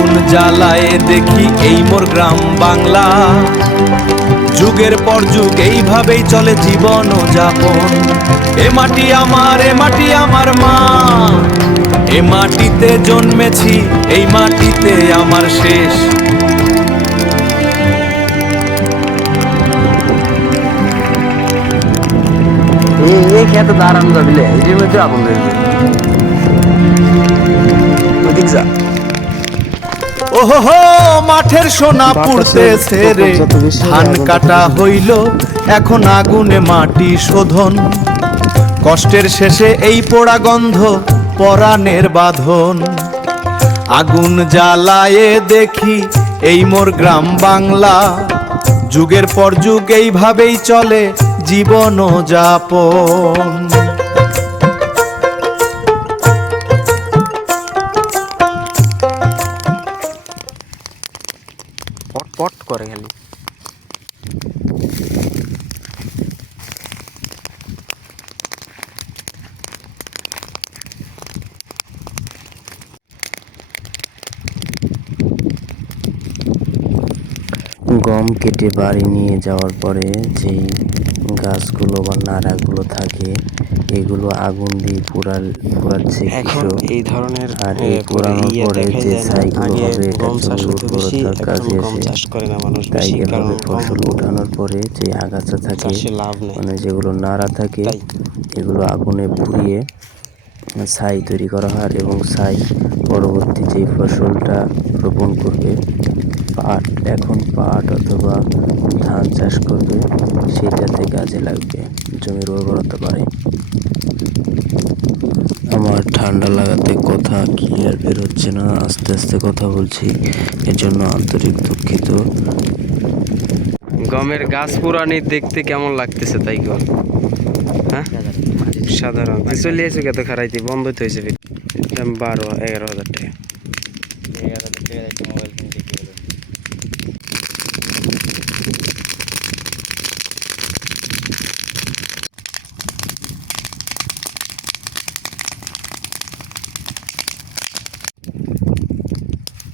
আগুন জ্বালায়ে দেখি এই মোর গ্রাম বাংলা, যুগের পর যুগ এইভাবেই চলে জীবন ও যাপন। এ মাটি আমার মা, এ মাটিতে জন্মেছি, এই মাটিতে আমার শেষ। এই খেতে দাঁড়ান দিলে এটির মধ্যে আগুন ধরবে। ওহো মাঠের সোনা পুড়তেছে রে, ধান কাটা হইল এখন আগুনে মাটি শোধন। কষ্টের শেষে এই পোড়া গন্ধ পরাণের বাঁধন। আগুন জ্বালায়ে দেখি এই মোর গ্রাম বাংলা, যুগের পর যুগ এইভাবেই চলে জীবন ও যাপন। পট পট করে খালি। গম কেটে বাড়ি নিয়ে যাওয়ার পরে যেই গাছগুলো বা নাড়াগুলো থাকে এগুলো আগুন দিয়ে পোড়াচ্ছে কৃষক। এই ধরনের আর এই পোড়ানোর পরে যে ছাইগুলো হবে এটা গম চাষ জমির হতো বেশি, উর্বরতার এখন কাজে গম আসে। চাষ করে না মানুষ তাই বেশি, কারণ এভাবে গম ফসল উঠানোর পরে যে আগাছা থাকে চাষে লাভ নেই। মানে যেগুলো নাড়া থাকে তাই এগুলো আগুনে পুড়িয়ে ছাই তৈরি করা হয় এবং ছাই পরবর্তী যে ফসলটা রোপণ করবে, পাট, এখন পাট অথবা ধান চাষ করবে সেটাতে কাজে লাগবে, জমির উর্বরতা বাড়ে। আমার ঠান্ডা লাগাতে কথা ক্লিয়ার বের হচ্ছে না, আস্তে আস্তে কথা বলছি, এর জন্য আন্তরিক দুঃখিত। গমের গাছ পুরানি দেখতে কেমন লাগতেছে তাই গো? হ্যাঁ সাধারণ চলে এসে কত খারাইতে বন্ধ তো হয়েছে, দাম 12-11 হাজার টাকা।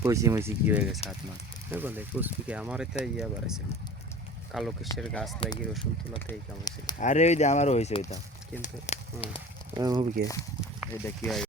কইছি মইছি কি হয়ে গেছে হাত মার বলে পুষ্পিকে আমার এটা ইয়া বাড়াইছে, কালো কিসের গাছ লাগিয়ে রসুন তোলাতে এই কাম আছে। আরে ওই যে আমারও হয়েছে ওইটা, কিন্তু হবে কি এটা কি হয়